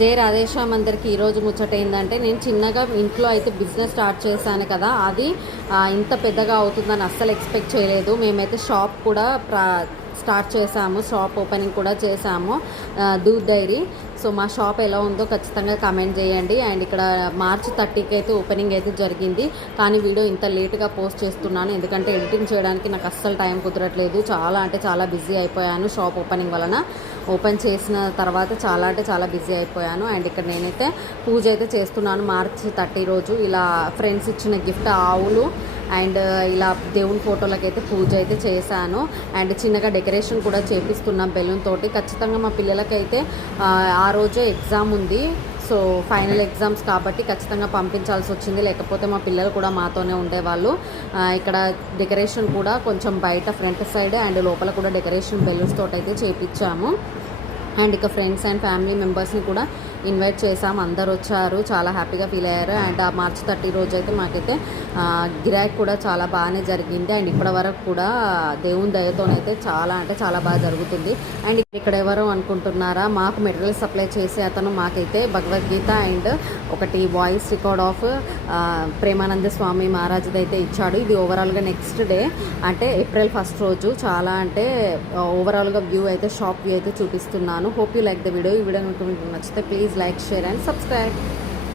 జై రాధేశ్యామ్ అందరికి ఈరోజు ముచ్చట ఏంటంటే, నేను చిన్నగా ఇంట్లో అయితే బిజినెస్ స్టార్ట్ చేశాను కదా, అది ఇంత పెద్దగా అవుతుందని అస్సలు ఎక్స్పెక్ట్ చేయలేదు. మేమైతే షాప్ కూడా స్టార్ట్ చేసాము, షాప్ ఓపెనింగ్ కూడా చేసాము, దూద్ డైరీ. సో మా షాప్ ఎలా ఉందో ఖచ్చితంగా కామెంట్ చేయండి. అండ్ ఇక్కడ మార్చ్ 30కి అయితే ఓపెనింగ్ అయితే జరిగింది. కానీ వీడియో ఇంత లేట్గా పోస్ట్ చేస్తున్నాను ఎందుకంటే ఎడిటింగ్ చేయడానికి నాకు అస్సలు టైం కుదరట్లేదు. చాలా అంటే చాలా బిజీ అయిపోయాను షాప్ ఓపెనింగ్ వలన. ఓపెన్ చేసిన తర్వాత చాలా అంటే చాలా బిజీ అయిపోయాను. అండ్ ఇక్కడ నేనైతే పూజ అయితే చేస్తున్నాను మార్చ్ 30 రోజు. ఇలా ఫ్రెండ్స్ ఇచ్చిన గిఫ్ట్ ఆవులు అండ్ ఇలా దేవుని ఫోటోలకి అయితే పూజ అయితే చేశాను. అండ్ చిన్నగా డెకరేషన్ కూడా చేపిస్తున్నాం బెలూన్ తోటి. ఖచ్చితంగా మా పిల్లలకైతే ఆ రోజే ఎగ్జామ్ ఉంది. సో ఫైనల్ ఎగ్జామ్స్ కాబట్టి ఖచ్చితంగా పంపించాల్సి వచ్చింది, లేకపోతే మా పిల్లలు కూడా మాతోనే ఉండేవాళ్ళు. ఇక్కడ డెకరేషన్ కూడా కొంచెం బయట ఫ్రంట్ సైడ్ అండ్ లోపల కూడా డెకరేషన్ బెలూన్స్ తోటి అయితే చేయించాము. అండ్ ఇక ఫ్రెండ్స్ అండ్ ఫ్యామిలీ మెంబర్స్ని కూడా ఇన్వైట్ చేసాం, అందరు వచ్చారు, చాలా హ్యాపీగా ఫీల్ అయ్యారు. అండ్ ఆ మార్చ్ 30 రోజు అయితే మాకైతే గిరాక్ కూడా చాలా బాగానే జరిగింది. అండ్ ఇప్పటి వరకు కూడా దేవుని దయతోనైతే చాలా అంటే చాలా బాగా జరుగుతుంది. అండ్ ఇక్కడ ఎవరు అనుకుంటున్నారా, మాకు మెటీరియల్ సప్లై చేసే అతను మాకైతే భగవద్గీత అండ్ ఒకటి వాయిస్ రికార్డ్ ఆఫ్ ప్రేమానంద స్వామి మహారాజ్ది అయితే ఇచ్చాడు. ఇది ఓవరాల్గా నెక్స్ట్ డే అంటే ఏప్రిల్ 1 రోజు. చాలా అంటే ఓవరాల్గా వ్యూ అయితే షాప్ వ్యూ అయితే చూపిస్తున్నాను. Hope you like the video. ఈ వీడియో మీకు నచ్చితే please like, share and subscribe.